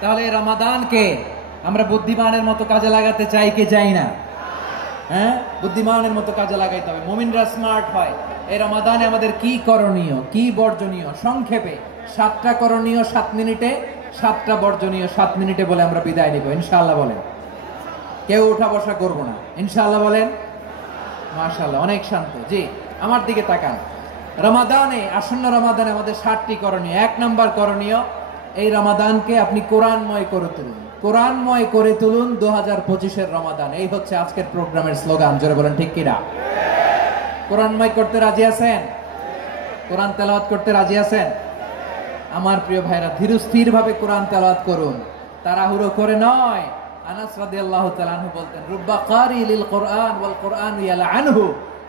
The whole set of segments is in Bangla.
তাহলে এই রমাদানকে আমরা বুদ্ধিমানের মতো কাজে লাগাতে চাই কি চাই না? হ্যাঁ, বুদ্ধিমানের মতো কাজে লাগাইতে হবে। মুমিনরা স্মার্ট হয়। এই রমাদানে আমাদের কি করণীয়, কি বর্জনীয়, সংক্ষেপে 7টা করণীয় 7 মিনিটে, 7টা বর্জনীয় 7 মিনিটে বলে আমরা বিদায় নিব ইনশাআল্লাহ। বলেন, কেউ উঠা বসা করবো না ইনশাআল্লাহ। বলেন মাশাআল্লাহ, অনেক শান্ত। জি, আমার দিকে তাকান। রমাদানে, আসন্ন রমাদানে আমাদের 7টি করণীয়। 1 নাম্বার করণীয়, এই রমাদানকে আপনি কোরআনময় করে তুলুন। কোরআনময় করে তুলুন 2025-এর রমাদান। এই হচ্ছে আজকের প্রোগ্রামের স্লোগান। জোরে বলেন ঠিক কিনা? কোরআনময় করতে রাজি আছেন? কোরআন তেলাওয়াত করতে রাজি আছেন? আমার প্রিয় ভাইরা, ধীরস্থির ভাবে কোরআন তেলাওয়াত করুন, তাড়াহুড়ো করে নয়। আনাস রাদিয়াল্লাহু তাআলা আনহু বলতেন, রুব্বা কারি লিল কোরআন ওয়াল কোরআন ইয়ালআনহু।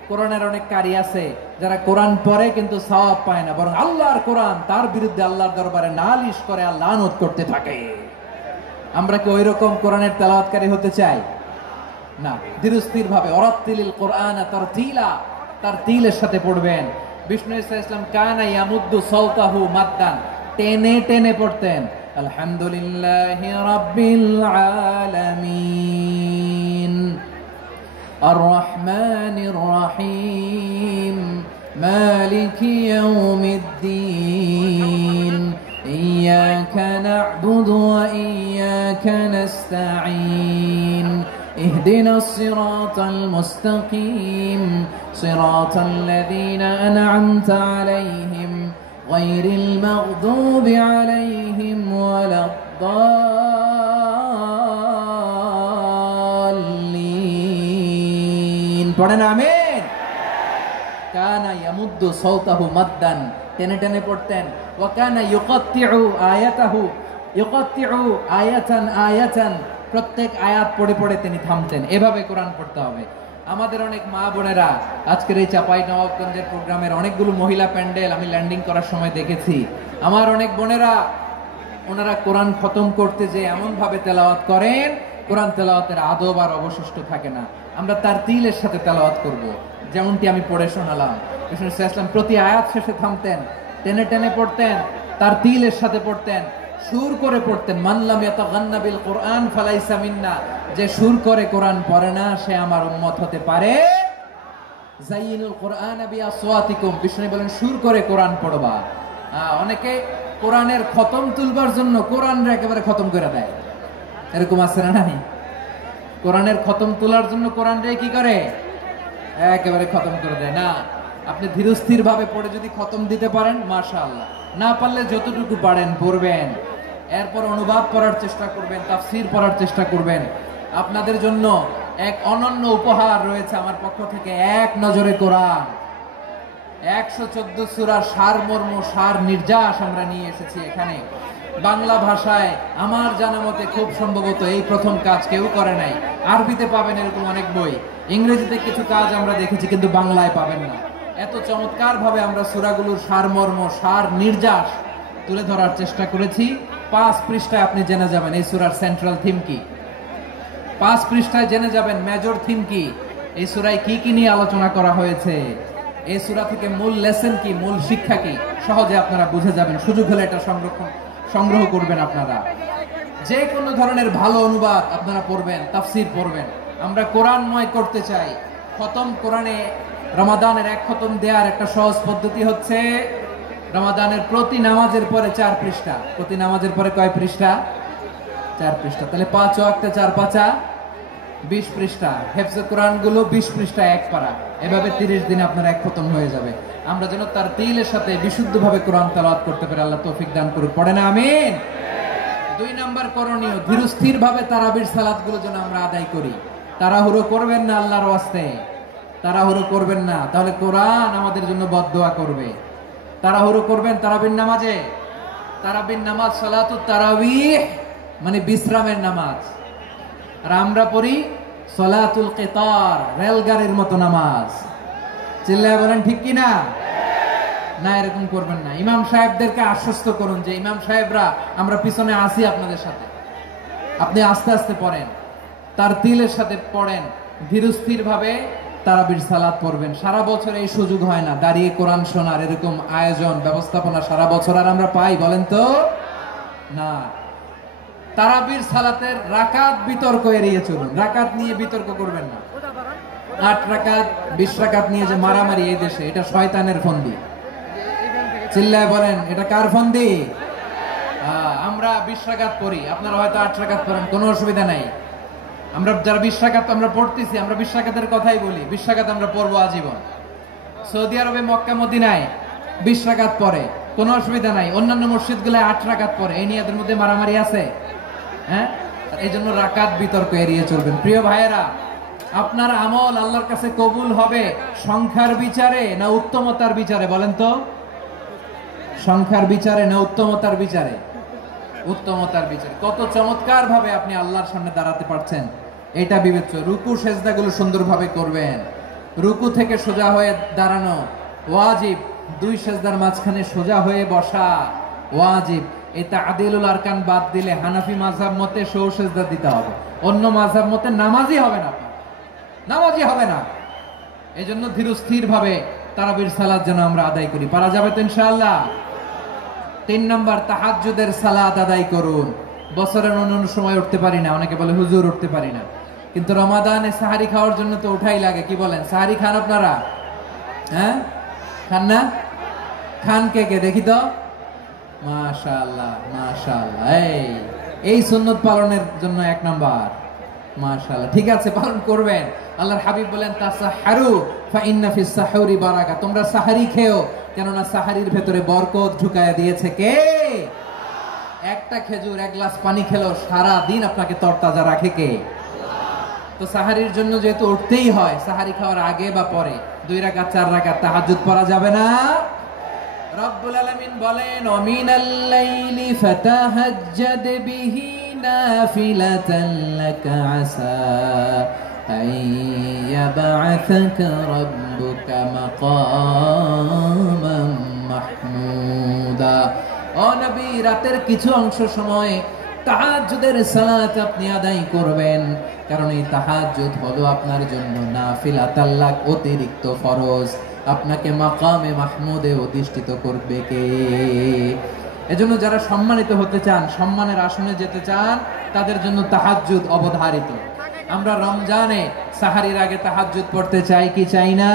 কোরআনের অনেক কারি আছে যারা কোরআন পড়ে কিন্তু সওয়াব পায় না, বরং আল্লাহর কোরআন তার বিরুদ্ধে আল্লাহর দরবারে নালিশ করে আর লানত করতে থাকে। আমরা কি ওইরকম কোরআনের তেলাওয়াতকারী হতে চাই? না। ধীরস্থির ভাবে ওয়ারাত্তিলিল কোরআন তারতিলা, তারতিলের সাথে পড়বেন। বিষ্ণু ইসা ইসলাম কানা ইয়ামুদ্দু সাওতাহু মাদ্দান, টেনে টেনে পড়তেন। আলহামদুলিল্লাহি রাব্বিল আলামিন আর রহমানির রহিম মালিকি ইয়াউমিদ্দিন ইয়্যাকা না'বুদু ওয়া ইয়্যাকা নাস্তাঈন اهدنا الصراط المستقيم صراط الذين أنعمت عليهم غير المغضوب عليهم ولا الضالين পড়েন আমিন। কানা ইয়ামুদ্দু সাওতাহু মাদ্দান, টেনে টেনে পড়তেন। ওয়া কানা ইউকাত্তিউ আয়াতাহু, ইউকাত্তিউ আয়াতান আয়াতান, প্রত্যেক আয়াত পড়ে পড়ে তিনি থামতেন। এভাবে কোরআন পড়তে হবে। আমাদের অনেক মা বোনেরা আজকের এই চাঁপাইনবাবগঞ্জের প্রোগ্রামের অনেকগুলো মহিলা প্যান্ডেল আমি ল্যান্ডিং করার সময় দেখেছি। আমার অনেক বোনেরা, ওনারা কোরআন খতম করতে যে এমন ভাবে তেলাওয়াত করেন, কোরআন তেলাওয়াতের আদব আর অবশিষ্ট থাকে না। আমরা তার তিলের সাথে তেলাওয়াত করব, যেমনটি আমি পড়ে শোনালাম। বিষ্ণু ইসলাম প্রতি আয়াত শেষে থামতেন, টেনে টেনে পড়তেন, তার তিলের সাথে পড়তেন, সুর করে পড়তেন। মানলাম ইয়াতাগান্না বিল কোরআন ফালাইসা মিন্না, যে সুর করে কোরআন পড়ে না সে আমার উম্মত হতে পারে। যায়িনুল কোরআন বিআসওয়াতিকুম, বিষ্ণু বলেন সুর করে কোরআন পড়বা। অনেকে কোরআনের খতম তুলবার জন্য কোরআনরে একেবারে খতম করে দেয়, এরকম আছে না নাই? কোরআনের খতম তোলার জন্য কোরআনরে কি করে? একেবারে খতম করে দেয় না। আপনি ধীরস্থির ভাবে পড়ে যদি খতম দিতে পারেন মাশাআল্লাহ, না পারলে যতটুকু পারেন পড়বেন। এরপর অনুবাদ পড়ার চেষ্টা করবেন, তাফসীর পড়ার চেষ্টা করবেন। আপনাদের জন্য এক অনন্য উপহার রয়েছে আমার পক্ষ থেকে, এক নজরে কোরআন। 114 সূরার সারমর্ম, সার নির্যাস আমরা নিয়ে এসেছি এখানে বাংলা ভাষায়। আমার জানা মতে খুব সম্ভবত এই প্রথম কাজ কেউ করে নাই। আরবিতে পাবেন এরকম অনেক বই, ইংরেজিতে কিছু কাজ আমরা দেখেছি, কিন্তু বাংলায় পাবেন না। এত চমৎকার ভাবে আমরা সূরাগুলোর সারমর্ম, সার নির্যাস তুলে ধরার চেষ্টা করেছি। 5 পৃষ্ঠায় আপনি জেনে যাবেন এই সূরার সেন্ট্রাল থিম কি। 5 পৃষ্ঠায় জেনে যাবেন মেজর থিম কি, এই সূরায় কি কি নিয়ে আলোচনা করা হয়েছে, এই সূরা থেকে মূল লেসন কি, মূল শিক্ষা কি, সহজে আপনারা বুঝে যাবেন। সুযোগ হলে এটা সংগ্রহ করবেন। আপনারা যে কোনো ধরনের ভালো অনুবাদ আপনারা পড়বেন, তাফসীর পড়বেন। আমরা কোরআনময় করতে চাই। খতম কোরআনে রমাদানের 1 খতম দেওয়ার একটা সহজ পদ্ধতি হচ্ছে রমাদানের প্রতি নামাজের পরে 4 পৃষ্ঠা। প্রতি নামাজের পরে কয় পৃষ্ঠা? 4 পৃষ্ঠা। তাহলে 5 ওয়াক্তে 4 পাঁচা 20 পৃষ্ঠা। হেফজে কোরআন গুলো 20 পৃষ্ঠা এক পারা। এভাবে 30 দিনে আপনার 1 খতম হয়ে যাবে। আমরা যেন তার তিলের সাথে বিশুদ্ধভাবে কোরআন তেলাওয়াত করতে পারি। আল্লাহ তৌফিক দান করুক। পড়েন আমিন। 2 নাম্বার করণীয়, ধীরস্থির ভাবে তারাবির সালাত গুলো যেন আমরা আদায় করি। তাড়াহুড়ো করবেন না, আল্লাহর ওয়াস্তে তাড়াহুড়ো করবেন না, তাহলে কোরআন আমাদের জন্য বদদোয়া করবে। তাড়াহুড়ো করবেন তারাবির নামাজে। তারাবির নামাজ সালাতুত তারাবিহ মানে বিশ্রামের নামাজ। আর আমরা পড়ি সালাতুল কিতার, রেলগাড়ির মতো নামাজ। চিল্লায় বলেন ঠিক কি না? না, এরকম করবেন না। ইমাম সাহেবদেরকে আশ্বস্ত করুন যে ইমাম সাহেবরা আমরা পিছনে আসি আপনাদের সাথে, আপনি আস্তে আস্তে পড়েন, তার তিলের সাথে পড়েন, ধীরস্থির ভাবে তারাবির সালাত পড়বেন। সারা বছর এই সুযোগ হয় না দাঁড়িয়ে কোরআন শোনার, এরকম আয়োজন ব্যবস্থাপনা সারা বছর আর আমরা পাই? বলেন তো না। তারাবির সালাতের রাকাত বিতর্ক এড়িয়ে চলুন। রাকাত নিয়ে বিতর্ক করবেন না। 8 রাকাত 20 রাকাত নিয়ে যে মারামারি এই দেশে, এটা শয়তানের ফন্দি। চিল্লায় বলেন, এটা কার ফন্দি? আমরা 20 রাকাত পড়ি, আপনারা হয়তো 8 রাকাত পড়েন, কোনো অসুবিধা নাই। আমরা যারা 20 রাকাত আমরা পড়তেছি, আমরা 20 রাকাতের কথাই বলি। 20 রাকাত আমরা পড়বো আজীবন। সৌদি আরবে মক্কা মদিনায় 20 রাকাত পড়ে, কোনো অসুবিধা নাই। অন্যান্য মসজিদ গুলো 8 রাকাত পড়ে, এই নিয়ে এদের মধ্যে মারামারি আছে? হ্যাঁ, এই জন্য রাকাত বিতর্ক এড়িয়ে চলবেন। প্রিয় ভাইয়েরা, আপনার আমল আল্লাহর কাছে কবুল হবে সংখ্যার বিচারে না উত্তমতার বিচারে? বলেন তো, সংখ্যার বিচারে না উত্তমতার বিচারে? উত্তমতার বিচারে। কত চমৎকার ভাবে আপনি আল্লাহর সামনে দাঁড়াতে পারছেন এটা বিবেচ্য। রুকু সেজদাগুলো সুন্দরভাবে করবেন। রুকু থেকে সোজা হয়ে দাঁড়ানো ওয়াজিব, 2 সেজদার মাঝখানে সোজা হয়ে বসা ওয়াজিব। এটা আদিলুল আরকান বাদ দিলে হানাফি মাযহাব মতে সৌ সেজদা দিতে হবে। অন্য মাযহাব মতে নামাজই হবে না, নামাজই হবে না। এজন্য ধীর স্থির ভাবে তারাবির সালাত যেন আমরা আদায় করি। পারা যাবে তো ইনশাআল্লাহ? 3 নাম্বার, তাহাজ্জুদের সালাত আদায় করুন। বছরের অন্য সময় উঠতে পারি না, অনেকে বলে হুজুর উঠতে পারি না, কিন্তু রমাদানে সাহারি খাওয়ার জন্য তো উঠাই লাগে। কি বলেন, সাহারি খান আপনারা? হ্যাঁ, খান না? খান কে কে দেখি তো? মাশাআল্লাহ মাশাআল্লাহ। এই সুন্নত পালনের জন্য 1 নাম্বার। মাশাআল্লাহ, ঠিক আছে, পালন করবেন। আল্লাহর হাবিব বলেন, তাসাহহারু ফা ইন্না ফিস সাহুরি বারাকা। তোমরা সাহারি খেও, কেননা সাহারির ভেতরে বরকত ঢুকায়া দিয়েছে কে? একটা খেজুর, 1 গ্লাস পানি খেলো সারা দিন আপনাকে তরতাজা রাখে কে? তো সাহারির জন্য যেহেতু উঠতেই হয়, সাহারি খাওয়ার আগে বা পরে 2 রাকাত 4 রাকাত তাহাজ্জুদ পড়া যাবে না? রব্বুল আলামিন বলেন, ওমিনাল লাইলি ফাতাহাজ্জাদ বিহি নাফিলাতান লাকা আসা আন ইয়াবআসাকা রাব্বুকা মাকামান মাহমুদা। ও নবী, রাতের কিছু অংশ সময় তাহাজ্জুদের সালাত আপনি আদায় করবেন, কারণ এই তাহাজ্জুদ হলো আপনার জন্য নাফিলাতাল লাক, অতিরিক্ত ফরজ। আপনাকে মাকামে মাহমুদে অধিষ্ঠিত করবে কে? এজন্য যারা সম্মানিত হতে চান, সম্মানের আসনে যেতে চান, তাদের জন্য তাহাজ্জুদ অবধারিত। আমরা রমজানে সাহারির আগে তাহাজ্জুদ পড়তে চাই কি চাই না?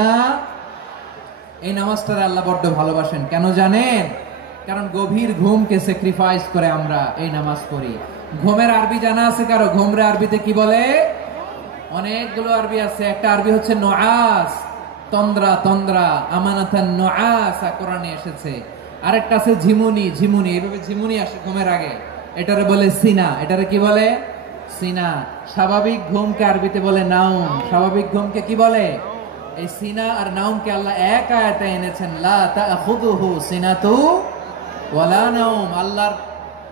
এই নামাজটা আল্লাহ বড্ড ভালোবাসেন। কেন জানেন? কারণ গভীর ঘুমকে স্যাক্রিফাইস করে আমরা এই নামাজ পড়ি। ঘুমের আরবি জানা আছে কারো? ঘুমরে আরবিতে কি বলে? অনেকগুলো আরবি আছে। একটা আরবি হচ্ছে নুআস, তন্দ্রা, তন্দ্রা, আমানাতান নুআসা কোরআনে এসেছে। আরেকটা আছে ঝিমুনি, ঝিমুনি, এইভাবে ঝিমুনি আসে ঘুমের আগে, এটারে বলে সিনা। এটারে কি বলে? সিনা। স্বাভাবিক ঘুমকে আরবিতে বলে নাউম। স্বাভাবিক ঘুমকে কি বলে? এই সিনা আর নাউমকে আল্লাহ এক আয়াতে এনেছেন, লা তাখুযুহু সিনাতু ওয়ালা নাউম। আল্লাহর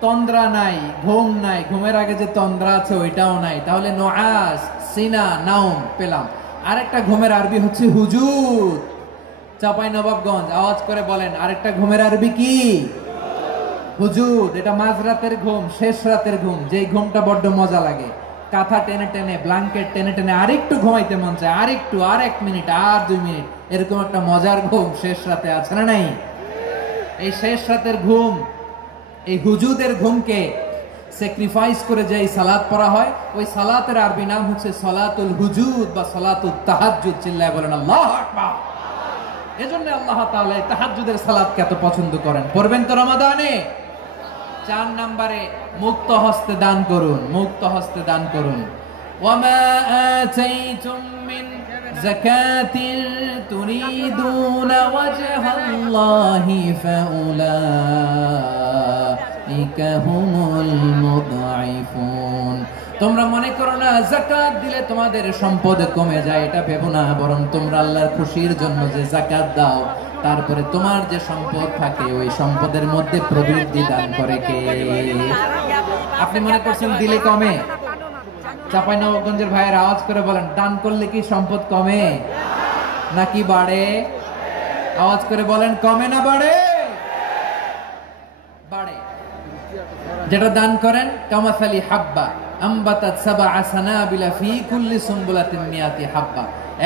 তন্দ্রা নাই, ঘুম নাই। ঘুমের আগে যে তন্দ্রা আছে ওইটাও নাই। তাহলে নুআস, সিনা, নাউম পেলাম। আরেকটা ঘুমের আরবি হচ্ছে হুজুদ। চাঁপাইনবাবগঞ্জ আওয়াজ করে বলেন, আরেকটা ঘুমের আরবি কি? হুজুদ। এটা মাঝরাতের ঘুম, শেষ রাতের ঘুম, যেই ঘুমটা বড্ড মজা লাগে। কাঁথা টেনে টেনে, ব্ল্যাঙ্কেট টেনে টেনে আরেকটু ঘুমাইতে মন চায়, আরেকটু, আর 1 মিনিট, আর 2 মিনিট, এরকম একটা মজার ঘুম শেষ রাতে আছে না নাই? এই শেষ রাতের ঘুম, এই হুজুদের ঘুমকে স্যাক্রিফাইস করে যে সালাত পড়া হয়, ওই সালাতের আরবি নাম হচ্ছে সালাতুল হুজুদ বা সালাতুত তাহাজ্জুদ। চিল্লায় বলেন আল্লাহু আকবার। এজন্য আল্লাহ তাআলা তাহাজ্জুদের সালাতকে এত পছন্দ করেন। পড়বেন তো রমাদানে? 4 নম্বরে, মুক্ত হস্তে দান করুন। মুক্ত হস্তে দান করুন। ওয়ামা আতাইতুম মিন যাকাতিন তুরিদুনা ওয়াজহাল্লাহি ফাউলাইকা হুমুল মুদঈফুন। তোমরা মনে করো না যাকাত দিলে তোমাদের সম্পদ কমে যায়, এটা ভেবো না। বরং তোমরা আল্লাহর খুশির জন্য যে যাকাত দাও, তারপরে তোমার যে সম্পদ থাকে ওই সম্পদের মধ্যে প্রবৃদ্ধি দান করে কে? আপনি মনে করছেন দিলে কমে? চাঁপাইনবাবগঞ্জের ভাইয়ের আওয়াজ করে বলেন, দান করলে কি সম্পদ কমে নাকি বাড়ে? আওয়াজ করে বলেন, কমে না বাড়ে? বাড়ে। যেটা দান করেন, কামাসালি হাব্বা আম্বাতাত সাবআ সানাবিলা ফি কুল্লি সুমবুলাতিন মিয়াতি হাব্বা।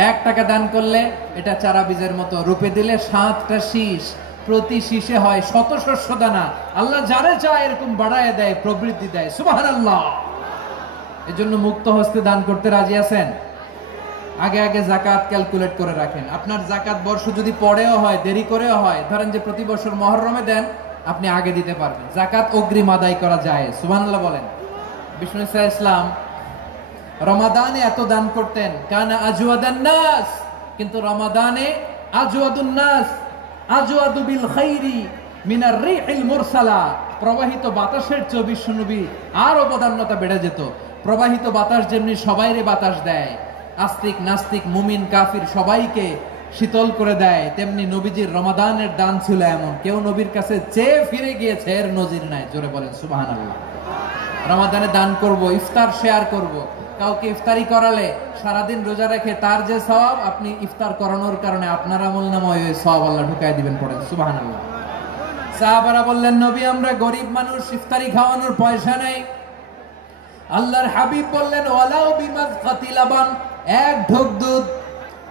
1 টাকা দান করলে এটা চারা বীজের মতো, রূপে দিলে 7টা শীষ, প্রতি শীষে হয় শত শস্য দানা। আল্লাহ যারে চায় এরকম বাড়ায় দেয়, প্রবৃদ্ধি দেয়। সুবহানাল্লাহ। এজন্য মুক্ত হস্তে দান করতে রাজি আছেন? আগে আগে যাকাত ক্যালকুলেট করে রাখেন। আপনার যাকাত বর্ষ যদি পরেও হয়, দেরি করেও হয়, ধরেন যে প্রতি বছর মুহররমে দেন, আপনি আগে দিতে পারবেন। যাকাত অগ্রিম আদায় করা যায়। সুবহানাল্লাহ বলেন। বিষ্ণু ইসলাম রমাদানে এত দান করতেন, কানা আজওয়াদান নাস, কিন্তু রমাদানে আজওয়াদুন নাস আজওয়াদু বিল খাইরি মিনার রিহিল মুরসালা, প্রবাহিত বাতাসের চেয়ে বিশ্বনবী আর অবদান্যতা বেড়ে যেত। প্রবাহিত বাতাস যেমনি সবাইরে বাতাস দেয়, আস্তিক নাস্তিক মুমিন কাফির সবাইকে শীতল করে দেয়, তেমনি নবীজির রমাদানের দান ছিল এমন, কেউ নবীর কাছে চেয়ে ফিরে গিয়েছে এর নজির নাই। জোরে বলেন সুবহানাল্লাহ। রমাদানে দান করব, ইফতার শেয়ার করব। কাউকে ইফতারি করালে সারাদিন রোজা রেখে তার যে সওয়াব, আপনি ইফতার করানোর কারণে আপনার আমলনামায় ওই সওয়াব আল্লাহ ঢুকায় দিবেন। পড়েন সুবহানাল্লাহ। সাহাবারা বললেন, নবী আমরা গরিব মানুষ, ইফতারি খাওয়ানোর পয়সা নেই। আল্লাহর হাবিব বললেন, ওয়ালাউ বিমাযকাতি লাবান, এক ঢোক দুধ,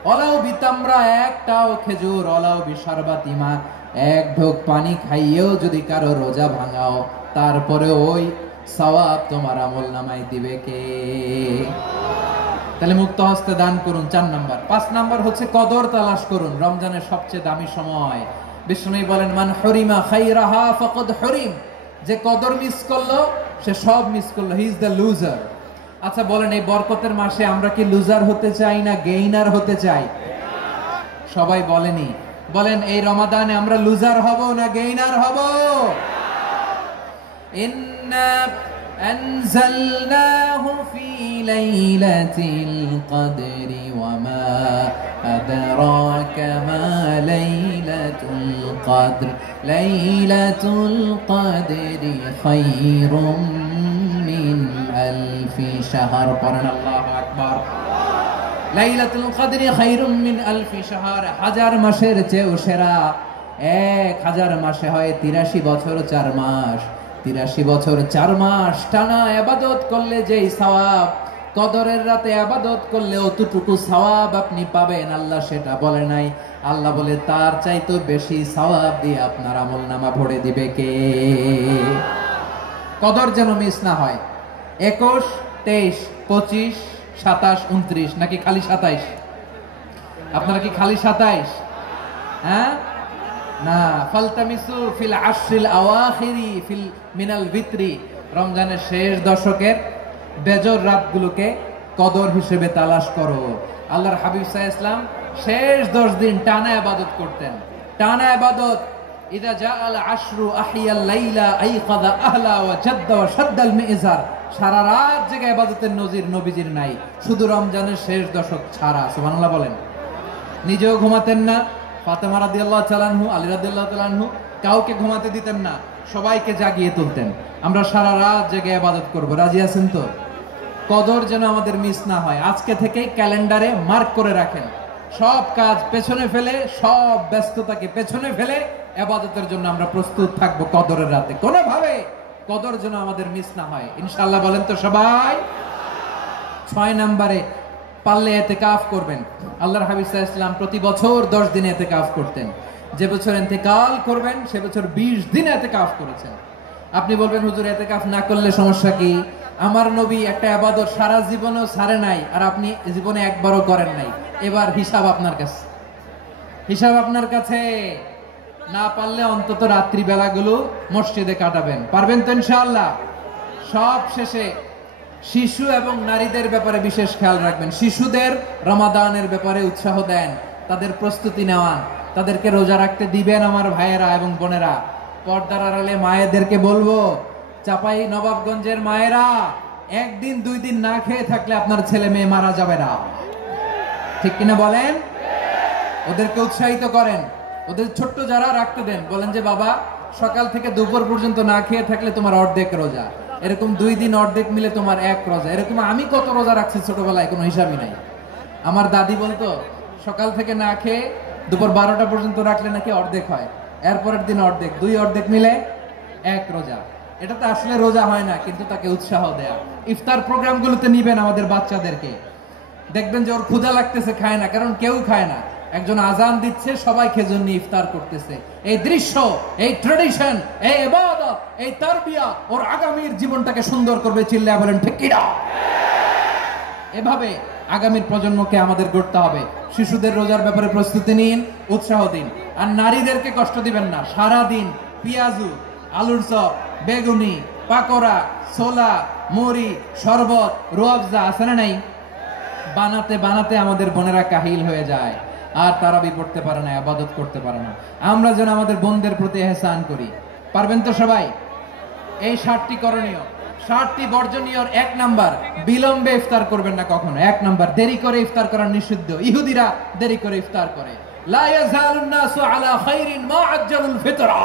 ওয়ালাউ বিতামরা, একটাও খেজুর, ওয়ালাউ বিশারবাতি মা, এক ঢোক পানি খাইয়েও যদি কারো রোজা ভাঙাও, তারপরে ওই সওয়াব তোমার আমলনামায় দিবে কে? তাহলে মুক্ত হস্তে দান করুন, 4 নাম্বার। 5 নাম্বার হচ্ছে কদর তালাশ করুন। রমজানের সবচেয়ে দামি সময়। বিষ্ণু বলেন, মান হরিমা খাইরাহা ফাকাদ হরিম, যে কদর মিস করলো সে সব মিস করলো, হি ইজ দ্য লুজার। আচ্ছা বলেন, এই বরকতের মাসে আমরা কি লুজার হতে চাই না গেইনার হতে চাই? সবাই বলেনি, বলেন এই রমাদানে আমরা লুজার হব না গেইনার হব? ইন্না আনজালনাহু ফি লাইলাতিল কদরি ওয়া মা আদরাকা মা লাইলাতুল কদর, লাইলাতুল কদরি খায়রুম মিন আলফি শাহর। পড়েন আল্লাহু আকবার। লাইলাতুল কদরি খায়রুম মিন আলফি শাহর, 1000 মাসের চেয়েও সেরা। 1000 মাসে হয় 83 বছর 4 মাস। 83 বছর 4 মাস টানা ইবাদত করলে যেই সওয়াব, কদরের রাতে ইবাদত করলে অতটুকু সওয়াব আপনি পাবেন, আল্লাহ সেটা বলে নাই। আল্লাহ বলে তার চাইতে বেশি সওয়াব দিয়ে আপনার আমলনামা ভরে দিবে কে? কদর যেন মিস না হয়। 21, 23, 25, 27, 29 নাকি খালি 27? আপনারা কি খালি 27? হ্যাঁ না, ফালতামিসু ফিল আশরিল আওয়াখিরি ফিল মিনাল ভিতরি, রমজানের শেষ দশকের বেজর রাতগুলোকে কদর হিসেবে তালাশ করো। আল্লাহর হাবিব সাল্লাল্লাহু আলাইহি ওয়াসাল্লাম শেষ 10 দিন টানা ইবাদত করতেন, টানা ইবাদত। ইদা জাআল আশরু আহিয়াল লাইলা আইকাযা আহলা ওয়া জাদ্দা ওয়া শাদ্দাল মিজার, সারা রাত জেগে ইবাদতের নজির নবীজির নাই, শুধু রমজানের শেষ দশক ছাড়া। সুবহানাল্লাহ বলেন। নিজেও ঘুমাতেন না, ফাতেমা রাদিয়াল্লাহু তাআলা আনহু, আলী রাদিয়াল্লাহু তাআলা আনহু কাউকে ঘুমাতে দিতেন না, সবাইকে জাগিয়ে তুলতেন। আমরা সারা রাত জেগে ইবাদত করব, রাজি আছেন তো? কদর যেন আমাদের মিস না হয়। আজকে থেকেই ক্যালেন্ডারে মার্ক করে রাখেন, সব কাজ পেছনে ফেলে, সব ব্যস্ততাকে পেছনে ফেলে ইবাদতের জন্য আমরা প্রস্তুত থাকব কদরের রাতে। কোনোভাবে কদর যেন আমাদের মিস না হয়, ইনশাআল্লাহ। বলেন তো সবাই? 6 নম্বরে পারলে ইতিকাফ করবেন। আল্লাহর হাবিব সাল্লাল্লাহু আলাইহি ওয়াসাল্লাম প্রতি বছর 10 দিন ইতিকাফ করতেন। যে বছর ইন্তেকাল করবেন সে বছর 20 দিন ইতিকাফ করেছেন। আপনি বলবেন, হুজুর ইতিকাফ না করলে সমস্যা কি? আমার নবী একটা ইবাদত সারা জীবনও ছাড়ে নাই, আর আপনি জীবনে একবারও করেন নাই। এবার হিসাব আপনার কাছে, হিসাব আপনার কাছে। না পারলে অন্তত রাত্রি বেলাগুলো মসজিদে কাটাবেন। পারবেন তো ইনশাআল্লাহ? সব শেষে শিশু এবং নারীদের ব্যাপারে বিশেষ খেয়াল রাখবেন। শিশুদের রমাদানের ব্যাপারে উৎসাহ দেন, তাদের প্রস্তুতি নেওয়ান, তাদেরকে রোজা রাখতে দিবেন। আমার ভাইয়েরা এবং বোনেরা, পর্দার আড়ালে মায়েদেরকে বলবো, চাপাই নবাবগঞ্জের মায়েরা, 1 দিন 2 দিন না খেয়ে থাকলে আপনার ছেলে মেয়ে মারা যাবে না। ঠিক কিনা বলেন? ওদেরকে উৎসাহিত করেন, ওদের ছোট্ট যারা রাখতে দেন, বলেন যে বাবা সকাল থেকে দুপুর পর্যন্ত না খেয়ে থাকলে তোমার অর্ধেক রোজা, এরকম 2 দিন অর্ধেক মিলে তোমার 1 রোজা। এরকম আমি কত রোজা রাখছি ছোটবেলায়, কোনো হিসাবই নাই। আমার দাদি বলতো সকাল থেকে না খেয়ে দুপুর 12টা পর্যন্ত রাখলে নাকি অর্ধেক হয়, এরপরের দিন অর্ধেক, 2 অর্ধেক মিলে 1 রোজা। এটা তো আসলে রোজা হয় না, কিন্তু তাকে উৎসাহ দেয়া। ইফতার প্রোগ্রামগুলোতে নিবেন আমাদের বাচ্চাদেরকে, দেখবেন যে ওর ক্ষুধা লাগতেছে, খায় না, কারণ কেউ খায় না। একজন আজান দিচ্ছে, সবাই খেজুর নিয়ে ইফতার করতেছে। এই দৃশ্য, এই ট্রেডিশন, এই ইবাদত, এই তারবিয়া ওর আগামীর জীবনটাকে সুন্দর করবে। চিল্লায়া বলেন ঠিক কি না? এভাবে আগামীর প্রজন্মকে আমাদের গড়তে হবে। শিশুদের রোজার ব্যাপারে প্রস্তুতি নিন, উৎসাহ দিন। আর নারীদেরকে কষ্ট দিবেন না। সারা দিন পেঁয়াজু, আলুর চপ, বেগুনি, পাকোড়া, ছোলা, মুড়ি, শরবত, রুয়াবজা আছে না নাই, বানাতে বানাতে আমাদের বোনেরা কাহিল হয়ে যায়, আর তারাবি পড়তে পারে না, ইবাদত করতে পারে না। আমরা যেন আমাদের বোনদের প্রতি ইহসান করি। পারবেন তো সবাই? এই 7টি করণীয়, 7টি বর্জনীয়। 1 নাম্বার, বিলম্বে ইফতার করবেন না কখনো। 1 নাম্বার, দেরি করে ইফতার করা নিষিদ্ধ। ইহুদিরা দেরি করে ইফতার করে। লা ইয়াজালুন নাসু আলা খাইরিন মা আজ্জালুল ফিতরা।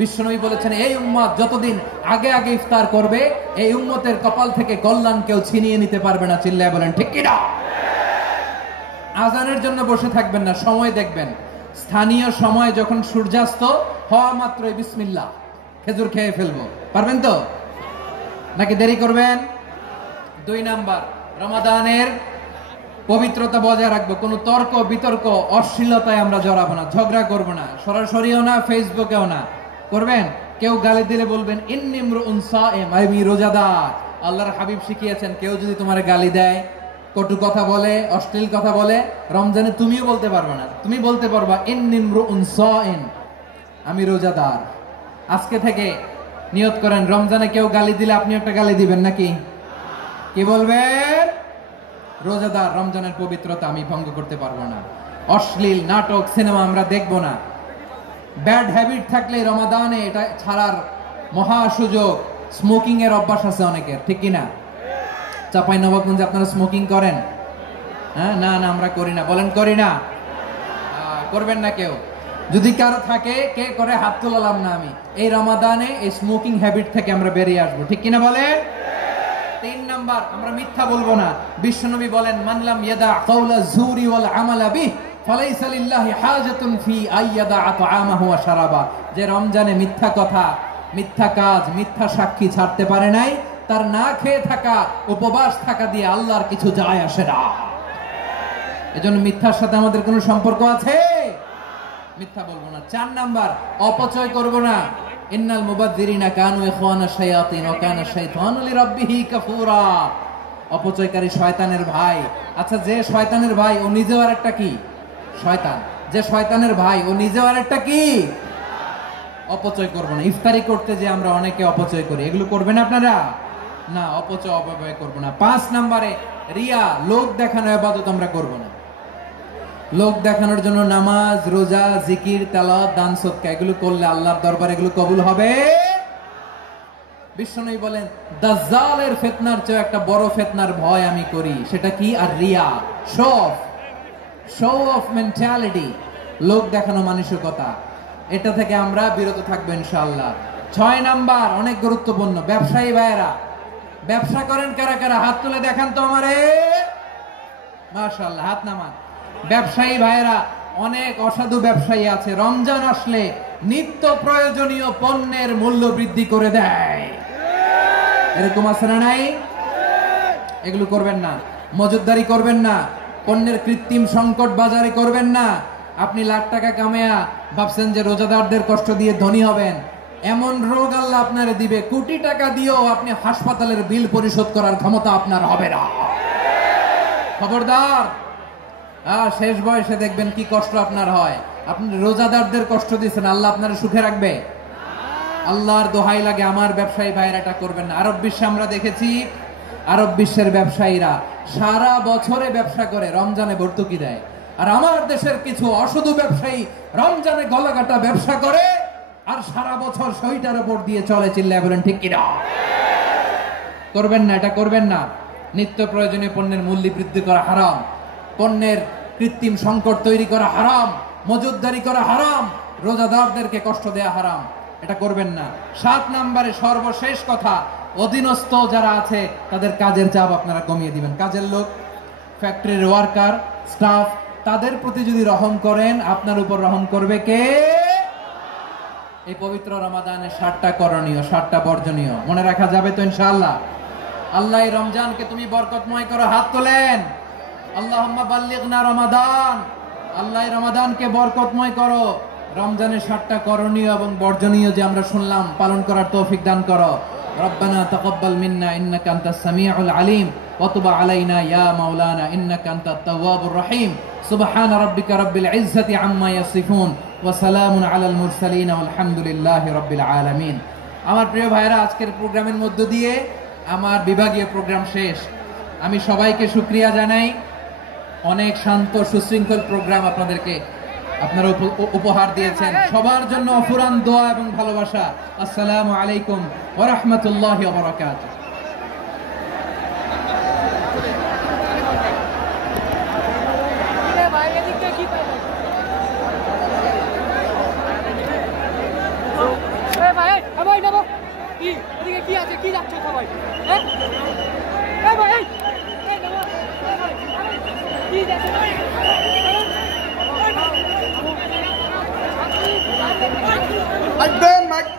বিশ্বনবী বলেছেন, এই উম্মত যতদিন আগে আগে ইফতার করবে, এই উম্মতের কপাল থেকে কল্যাণ কেউ ছিনিয়ে নিতে পারবে না। চিল্লায় বলেন ঠিক কি না? আজানের জন্য বসে থাকবেন না, সময় দেখবেন। স্থানীয় সময় যখন সূর্যাস্ত হওয়া মাত্রই বিসমিল্লাহ, খেজুর খেয়ে ফেলবো। পারবেন তো নাকি দেরি করবেন? 2 নাম্বার, রমাদানের পবিত্রতা বজায় রাখবো। কোনো তর্ক বিতর্ক অশ্লীলতায় আমরা জড়াবো না, ঝগড়া করবো না, সরাসরিও না, ফেসবুকেও না। করবেন? কেউ গালি দিলে বলবেন ইন্নিমরুউন সাইম, আমি রোজাদার। আল্লাহর হাবিব শিখিয়েছেন, কেউ যদি তোমার গালি দেয়, কটু কথা বলে, অশ্লীল কথা বলে, রমজানে তুমিও বলতে পারবে না। তুমি বলতে পারবা ইন্নিমরুউন সাইম, আমি রোজাদার। আজকে থেকে নিয়ত করেন, রমজানে কেউ গালি দিলে আপনি একটা গালি দিবেন নাকি? কি বলবেন? রোজাদার, রমজানের পবিত্রতা আমি ভঙ্গ করতে পারবো না। অশ্লীল নাটক, সিনেমা আমরা দেখবো না। ব্যাড হ্যাবিট থাকলে রমাদানে এটা ছাড়ার মহা সুযোগ। স্মোকিং এর অভ্যাস আছে অনেকের, ঠিক কিনা? চাঁপাইনবাবগঞ্জে আপনারা স্মোকিং করেন? হ্যাঁ, না না আমরা করি না। বলেন করি না? করবেন না কেউ? যদি কারো থাকে, কে করে হাত তোলালাম না আমি। এই রমাদানে এই স্মোকিং হ্যাবিট থেকে আমরা বেরিয়ে আসবো, ঠিক কিনা বলেন? 3 নাম্বার, আমরা মিথ্যা বলবো না। বিশ্বনবী বলেন, মানলাম ইয়াদা কাওলা যুরি ওয়াল আমালা বিহি ফালাইসা লিল্লাহি হাজাতুন ফি আইয়াদা তাআমাহু ওয়া শারাবা। যে রমজানে মিথ্যা কথা, মিথ্যা কাজ, মিথ্যা সাক্ষী ছাড়তে পারে নাই, তার না খেয়ে থাকা, উপবাস থাকা দিয়ে আল্লাহর কিছু যায় আসে না। এজন্য মিথ্যার সাথে আমাদের কোনো সম্পর্ক আছে? মিথ্যা বলবো না। 4 নাম্বার, অপচয় করব না। ইন্নাল মুবাযযিরিনা কানু ইখওয়ানা শায়াতিন ওয়া কানা শাইতানু লিরাব্বিহি কাফুরা। অপচয়কারী শয়তানের ভাই। আচ্ছা, যে শয়তানের ভাই ও নিজেও আরেকটা কি? শয়তান। যে শয়তানের ভাই ও নিজেও আরেকটা কি? অপচয় করব না। ইফতারি করতে যে আমরা অনেকে অপচয় করি, এগুলো করবেন আপনারা না। অপচয় অপব্যয় করব না। 5 নম্বরে, রিয়া, লোক দেখানো ইবাদত আমরা করব না। লোক দেখানোর জন্য নামাজ, রোজা, জিকির, তেলাওয়াত, দান, সদকা এগুলো করলে আল্লাহর দরবারে এগুলো কবুল হবে। বিশ্বনবী বলেন, দাজ্জালের ফিতনার চেয়ে একটা বড় ফিতনার ভয় আমি করি। সেটা কি? আর রিয়া, শো অফ মেন্টালিটি, লোক দেখানো মানসিকতা। এটা থেকে আমরা বিরত থাকবো ইনশাআল্লাহ। 6 নাম্বার, অনেক গুরুত্বপূর্ণ। ব্যবসায়ী ভাইয়েরা, ব্যবসা করেন কারা কারা? হাত তুলে দেখান তো আমারে। মাশাআল্লাহ, হাত নামান। ব্যবসায়ী ভাইয়েরা, অনেক অসাধু ব্যবসায়ী আছে, রমজান আসলে নিত্য প্রয়োজনীয় পণ্যের মূল্য বৃদ্ধি করে দেয়। এরকম আছে না নাই? এগুলো করবেন না। মজুদদারি করবেন না। পণ্যের কৃত্রিম সংকট বাজারে করবেন না। আপনি লাখ টাকা কামায়া ভাবছেন যে রোজাদারদের কষ্ট দিয়ে ধনী হবেন। এমন রোগ আল্লাহ আপনারে দিবে, কোটি টাকা দিয়েও আপনি হাসপাতালের বিল পরিশোধ করার ক্ষমতা আপনার হবে না। খবরদার। শেষ বয়সে দেখবেন কি কষ্ট আপনার হয়। আপনি রোজাদারদের কষ্ট দিচ্ছেন, আল্লাহ আপনার সুখে রাখবে? আল্লাহর দোহাই লাগে, আমার ব্যবসায়ী ভাইরা এটা করবেন না। আরব বিশ্বে আমরা দেখেছি, আরব বিশ্বের ব্যবসায়ীরা সারা বছরে ব্যবসা করে, রমজানে ভর্তুকি দেয়। আর আমার দেশের কিছু অসাধু ব্যবসায়ী রমজানে গলাকাটা ব্যবসা করে আর সারা বছর সইটার উপর দিয়ে চলে। চিল্লায় বলেন ঠিক কিনা? করবেন না, এটা করবেন না। নিত্য প্রয়োজনীয় পণ্যের মূল্য বৃদ্ধি করা হারাম, পণ্যের কৃত্রিম সংকট তৈরি করা হারাম, মজুদদারি করা হারাম, রোজাদারদেরকে কষ্ট দেয়া হারাম। এটা করবেন না। 7 নম্বরে সর্বশেষ কথা, অধীনস্থ যারা আছে তাদের কাজের চাপ আপনারা কমিয়ে দিবেন। কাজের লোক, ফ্যাক্টরির ওয়ার্কার, স্টাফ, তাদের প্রতি যদি রহম করেন, আপনার উপর রহম করবে কে? এই পবিত্র রমাদানে 7টা করণীয়, 7টা বর্জনীয় মনে রাখা যাবে তো ইনশাআল্লাহ? আল্লাহ এই রমজানকে তুমি বরকতময় করো। হাত তোলেন। আল্লাহুম্মা বাল্লিগনা রমাদান। আল্লাহ এই রমাদানকে বরকতময় করো। রমজানের 7টা করণীয় এবং বর্জনীয় যে আমরা শুনলাম পালন করার তৌফিক দান করো। রব্বানা তাকাব্বাল মিন্না ইন্নাকা আনতাস সামিউল আলিম ওয়া তুব আলাইনা ইয়া মাওলানা ইন্নাকা আনতাত তাওয়াবুর রহিম। সুবহান রাব্বিকা রাব্বিল ইজ্জাতি আম্মা ইয়াসিফুন ওয়া সালামুন আলাল মুরসালিন ওয়াল হামদুলিল্লাহি রাব্বিল আলামিন। আমার প্রিয় ভাইরা, আজকের প্রোগ্রামের মধ্য দিয়ে আমার বিভাগীয় প্রোগ্রাম শেষ। আমি সবাইকে শুকরিয়া জানাই। অনেক শান্ত সুশৃঙ্খল প্রোগ্রাম আপনারা উপহার দিয়েছেন। সবার জন্য অফুরান দোয়া এবং ভালোবাসা। আসসালামু আলাইকুম ওয়া রাহমাতুল্লাহি ওয়া বারাকাতুহু। Mike Ben, Mike.